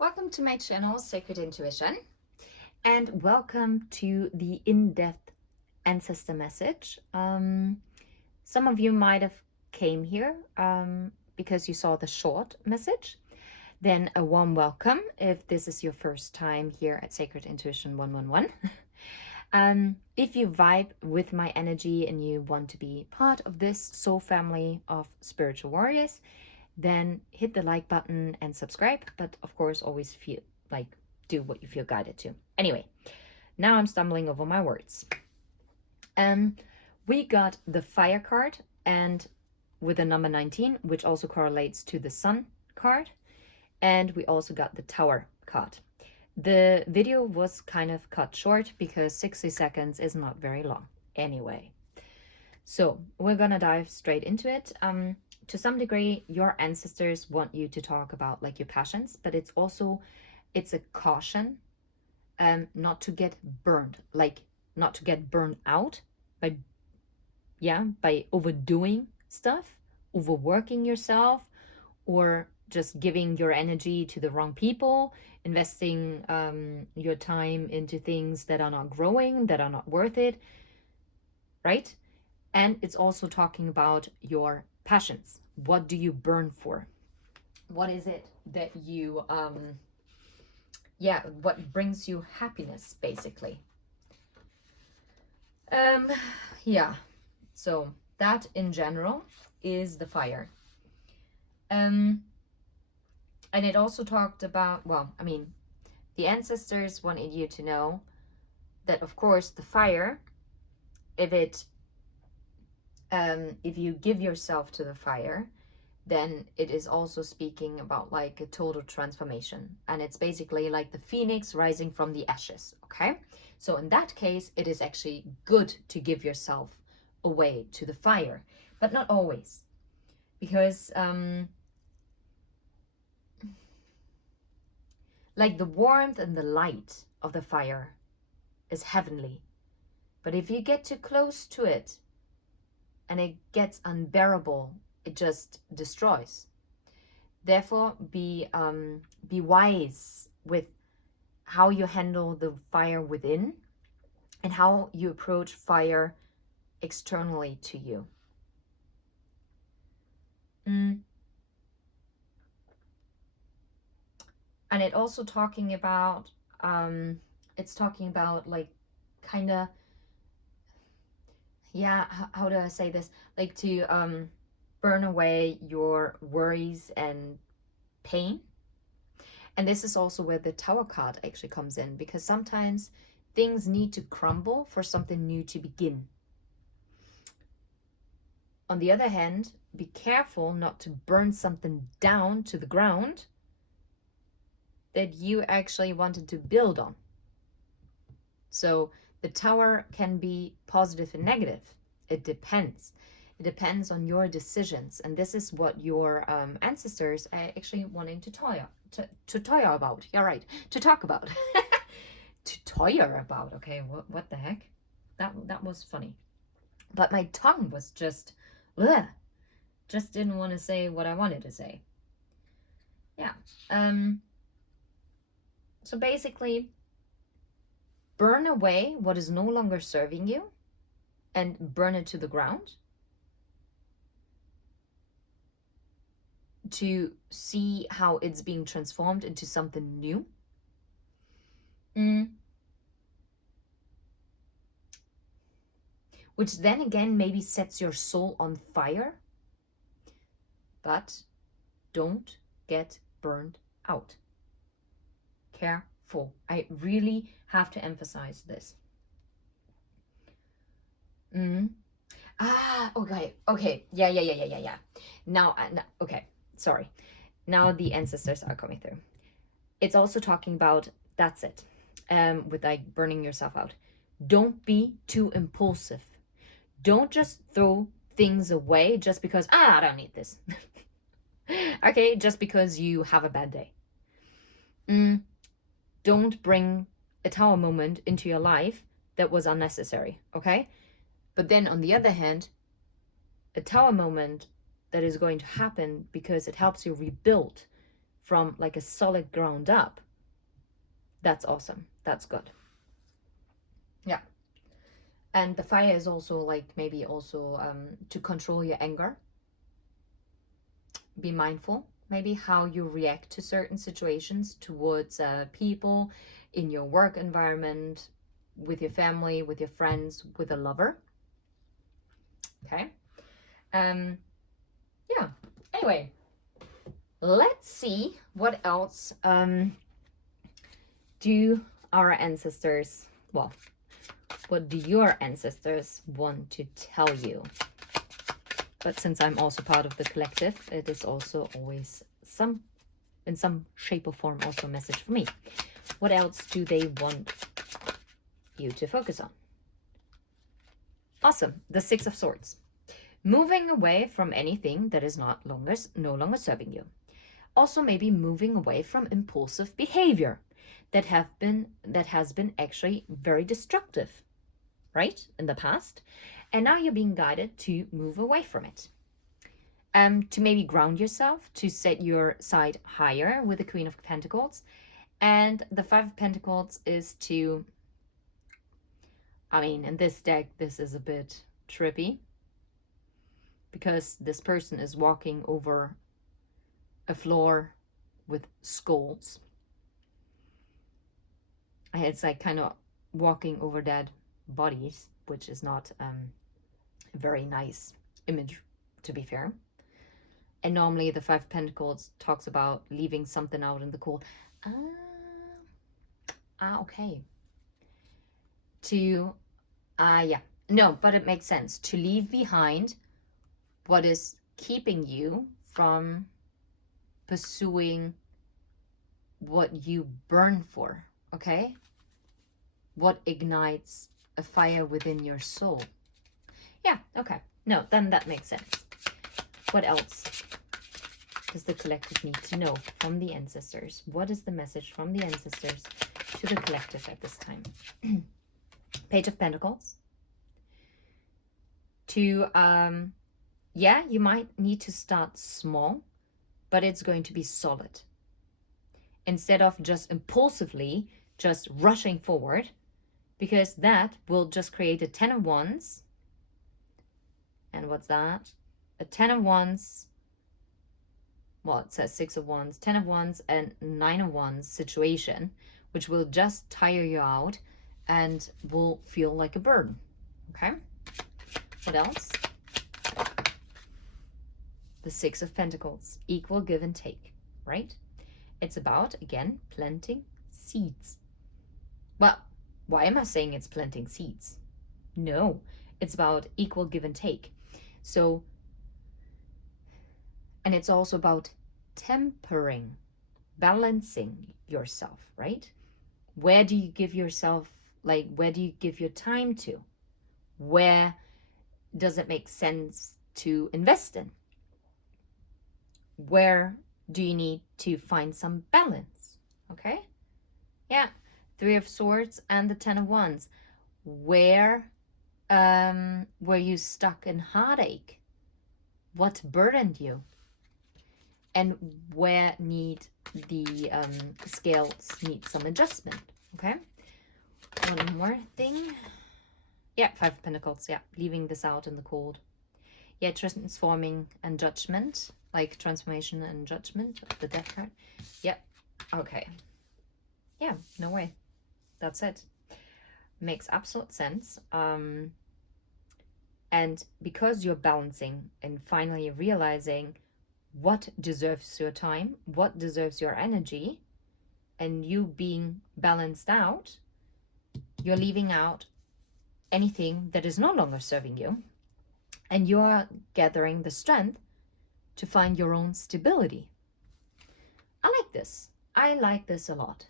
Welcome to my channel, Sacred Intuition, and welcome to the in-depth ancestor message. Some of you might have came here because you saw the short message. Then a warm welcome if this is your first time here at Sacred Intuition 111. If you vibe with my energy and you want to be part of this soul family of spiritual warriors, then hit the like button and subscribe. But of course, always feel like do what you feel guided to. Anyway, now I'm stumbling over my words. We got the fire card and with the number 19, which also correlates to the sun card. And we also got the tower card. The video was kind of cut short because 60 seconds is not very long anyway. So we're gonna dive straight into it. To some degree, your ancestors want you to talk about like your passions, but it's a caution not to get burned, like not to get burned out by overdoing stuff, overworking yourself, or just giving your energy to the wrong people, investing your time into things that are not growing, that are not worth it, right? And it's also talking about your passions. What do you burn for? What is it that you, what brings you happiness, basically? So that in general is the fire. And it also talked about, the ancestors wanted you to know that, of course, the fire, if you give yourself to the fire, then it is also speaking about like a total transformation. And it's basically like the phoenix rising from the ashes, okay? So in that case, it is actually good to give yourself away to the fire, but not always. Because like the warmth and the light of the fire is heavenly. But if you get too close to it and it gets unbearable, it just destroys. Therefore, be wise with how you handle the fire within and how you approach fire externally to you. And it also talking about, like kind of, how do I say this? Like to burn away your worries and pain. And this is also where the Tower card actually comes in, because sometimes things need to crumble for something new to begin. On the other hand, be careful not to burn something down to the ground that you actually wanted to build on. So the Tower can be positive and negative. It depends. It depends on your decisions. And this is what your ancestors are actually wanting to toy about. Yeah, right. To talk about. To toy about. Okay, what the heck? That was funny. But my tongue was just didn't want to say what I wanted to say. Yeah. So basically, burn away what is no longer serving you and burn it to the ground to see how it's being transformed into something new. Which then again maybe sets your soul on fire. But don't get burned out. Careful. I really have to emphasize this. Okay. Yeah. Now, okay, sorry. Now the ancestors are coming through. It's also talking about, that's it, with like burning yourself out. Don't be too impulsive. Don't just throw things away just because, I don't need this. Okay, just because you have a bad day. Don't bring a Tower moment into your life that was unnecessary, okay? But then on the other hand, a Tower moment that is going to happen because it helps you rebuild from like a solid ground up, that's awesome. That's good. Yeah. And the fire is also like maybe also to control your anger. Be mindful maybe how you react to certain situations towards people in your work environment, with your family, with your friends, with a lover. Okay. Yeah. Anyway, let's see what else do our ancestors, well, what do your ancestors want to tell you? But since I'm also part of the collective, it is also always in some shape or form, also a message for me. What else do they want you to focus on? Awesome. The Six of Swords. Moving away from anything that is no longer serving you. Also maybe moving away from impulsive behavior that has been actually very destructive, right, in the past. And now you're being guided to move away from it. To maybe ground yourself, to set your side higher with the Queen of Pentacles. And the Five of Pentacles is to, I mean, in this deck, this is a bit trippy, because this person is walking over a floor with skulls. It's like kind of walking over dead bodies, which is not a very nice image, to be fair. And normally the Five of Pentacles talks about leaving something out in the cold. Okay. Yeah. No, but it makes sense. To leave behind what is keeping you from pursuing what you burn for, okay? What ignites a fire within your soul. Yeah, okay. No, then that makes sense. What else does the collective need to know from the ancestors? What is the message from the ancestors to the collective at this time? Page of Pentacles. Yeah, you might need to start small, but it's going to be solid. Instead of just impulsively just rushing forward, because that will just create a 10 of Wands. And what's that? A 10 of Wands. Well, it says 6 of Wands, 10 of Wands, and 9 of Wands situation, which will just tire you out and will feel like a burden. Okay? What else? The Six of Pentacles, equal give and take, right? It's about, again, planting seeds. Well, why am I saying it's planting seeds? No, it's about equal give and take. So, and it's also about tempering, balancing yourself, right? Where do you give yourself, like, where do you give your time to? Where does it make sense to invest in? Where do you need to find some balance? Okay? Yeah. Three of Swords and the 10 of Wands. Where were you stuck in heartache? What burdened you? And where need the scales need some adjustment? Okay? One more thing. Yeah, Five of Pentacles. Yeah, leaving this out in the cold. Yeah, transforming and judgment. Like transformation and judgment, the Death card. Yep. Okay. Yeah, no way. That's it. Makes absolute sense. And because you're balancing and finally realizing what deserves your time, what deserves your energy, and you being balanced out, you're leaving out anything that is no longer serving you, and you're gathering the strength to find your own stability. I like this. I like this a lot.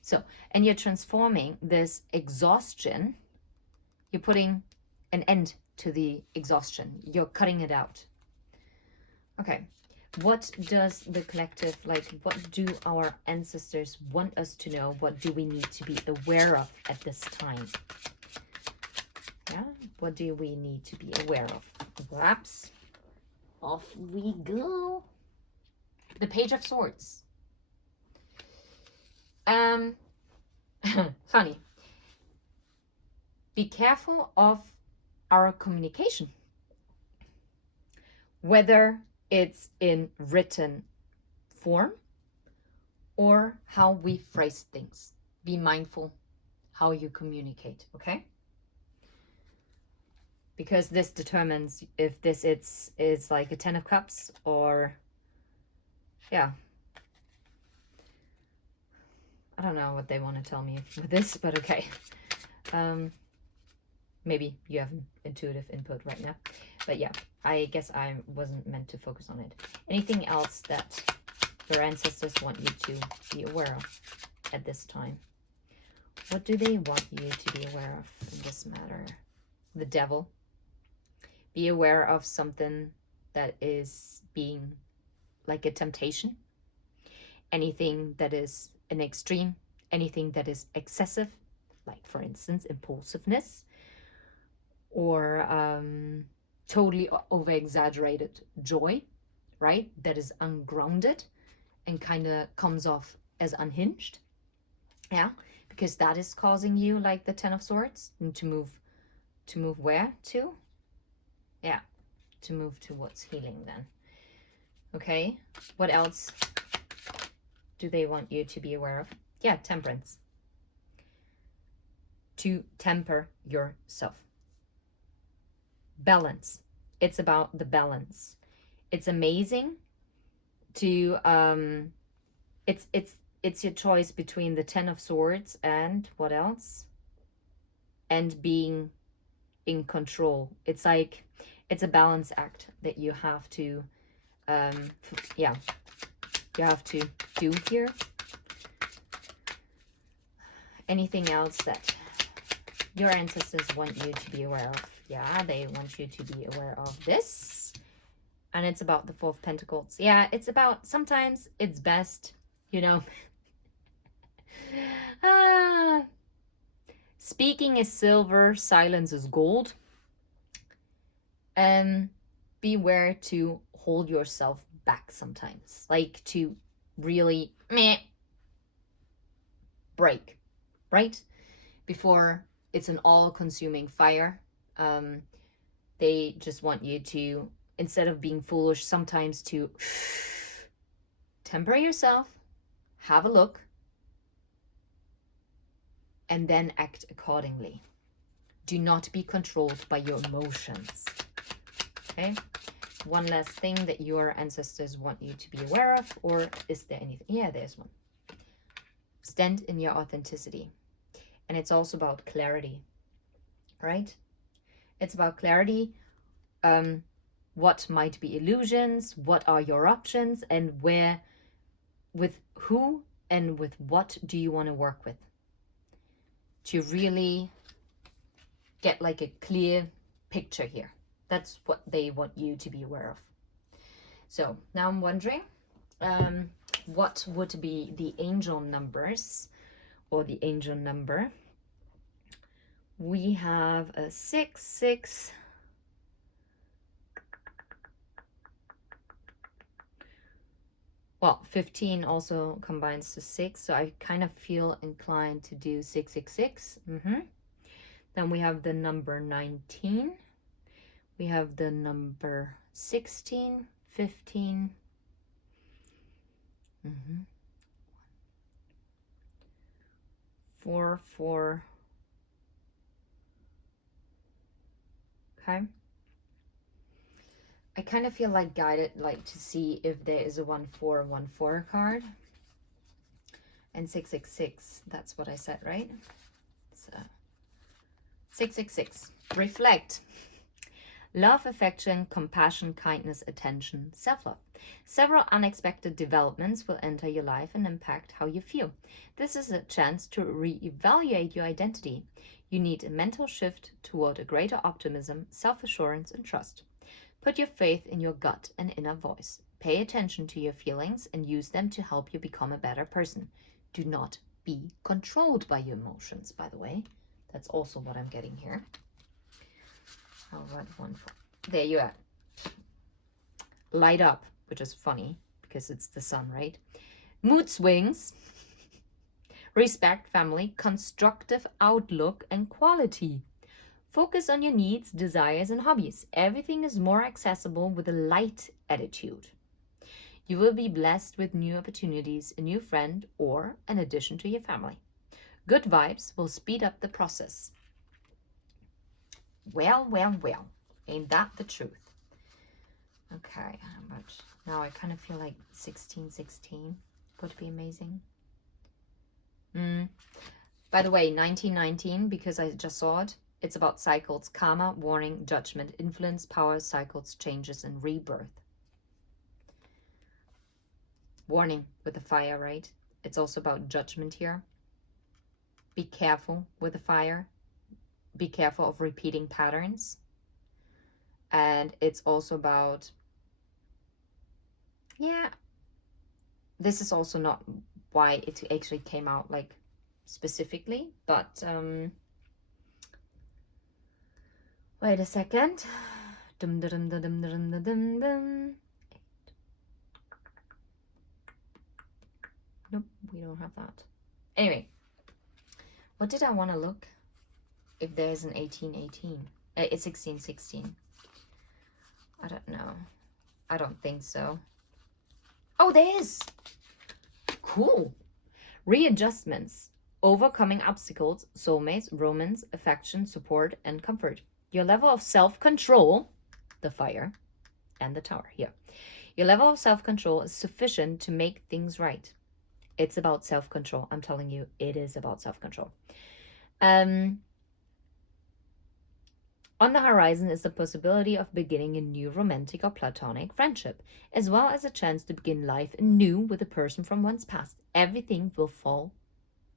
So, and you're transforming this exhaustion. You're putting an end to the exhaustion. You're cutting it out. Okay. What does the collective, like, what do our ancestors want us to know? What do we need to be aware of at this time? Yeah. What do we need to be aware of? Perhaps. Off we go. The Page of Swords. Funny. Be careful of our communication, whether it's in written form or how we phrase things. Be mindful how you communicate, okay? Because this determines if this is like a 10 of cups or, yeah. I don't know what they want to tell me with this, but okay. Maybe you have an intuitive input right now. But yeah, I guess I wasn't meant to focus on it. Anything else that your ancestors want you to be aware of at this time? What do they want you to be aware of in this matter? The devil. Be aware of something that is being like a temptation. Anything that is an extreme. Anything that is excessive. Like, for instance, impulsiveness. Or totally over-exaggerated joy, right? That is ungrounded and kind of comes off as unhinged. Yeah, because that is causing you like the 10 of Swords and to move where to? Yeah, to move towards healing then. Okay, what else do they want you to be aware of? Yeah, temperance. To temper yourself. Balance. It's about the balance. It's amazing to it's your choice between the 10 of Swords and what else? And being in control. It's like it's a balance act that you have to yeah, you have to do here. Anything else that your ancestors want you to be aware of? Yeah, they want you to be aware of this. And it's about the 4 of Pentacles. Yeah, it's about sometimes it's best, you know. Speaking is silver, silence is gold. Beware to hold yourself back sometimes. Like to really break, right? Before it's an all-consuming fire. They just want you to, instead of being foolish, sometimes to temper yourself, have a look, and then act accordingly. Do not be controlled by your emotions. Okay? One last thing that your ancestors want you to be aware of, or is there anything? Yeah, there's one. Stand in your authenticity. And it's also about clarity, right? It's about clarity. What might be illusions? What are your options? And where, with who and with what do you want to work with? To really get like a clear picture here. That's what they want you to be aware of. So now I'm wondering, what would be the angel numbers or the angel number? We have a 6, 6. Well, 15 also combines to 6, so I kind of feel inclined to do 666. Then we have the number 19. We have the number 16, 15. 4, 4. Okay. I kind of feel like guided, like to see if there is a 1414 card. And 666, that's what I said, right? So 666, reflect. Love, affection, compassion, kindness, attention, self-love. Several unexpected developments will enter your life and impact how you feel. This is a chance to reevaluate your identity. You need a mental shift toward a greater optimism, self-assurance, and trust. Put your faith in your gut and inner voice. Pay attention to your feelings and use them to help you become a better person. Do not be controlled by your emotions, by the way. That's also what I'm getting here. I'll write one for, there you are. Light up, which is funny because it's the sun, right? Mood swings, respect, family, constructive outlook, and quality. Focus on your needs, desires, and hobbies. Everything is more accessible with a light attitude. You will be blessed with new opportunities, a new friend, or an addition to your family. Good vibes will speed up the process. Well, well, well. Ain't that the truth? Okay, but now I kind of feel like 1616 would be amazing. By the way, 1919, because I just saw it, it's about cycles, karma, warning, judgment, influence, power, cycles, changes, and rebirth. Warning with the fire, right? It's also about judgment here. Be careful with the fire. Be careful of repeating patterns. And it's also about, yeah, this is also not why it actually came out like specifically, but wait a second. Nope, we don't have that. Anyway, what did I want to look? If there's an 1818. It's 1616. I don't know. I don't think so. Oh, there is. Cool. Readjustments. Overcoming obstacles, soulmates, romance, affection, support, and comfort. Your level of self-control, the fire, and the tower here. Your level of self-control is sufficient to make things right. It's about self-control. I'm telling you, it is about self-control. On the horizon is the possibility of beginning a new romantic or platonic friendship, as well as a chance to begin life anew with a person from one's past. Everything will fall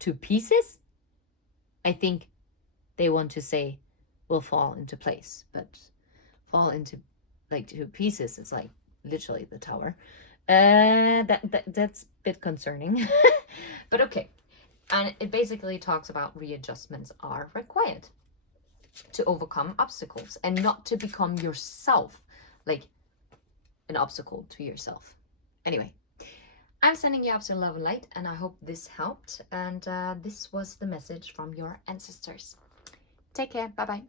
to pieces? I think they want to say will fall into place, but fall into like to pieces is like literally the tower. That's a bit concerning. But okay. And it basically talks about readjustments are required to overcome obstacles and not to become yourself, like an obstacle to yourself. Anyway, I'm sending you up to love and light, and I hope this helped. And this was the message from your ancestors. Take care. Bye-bye.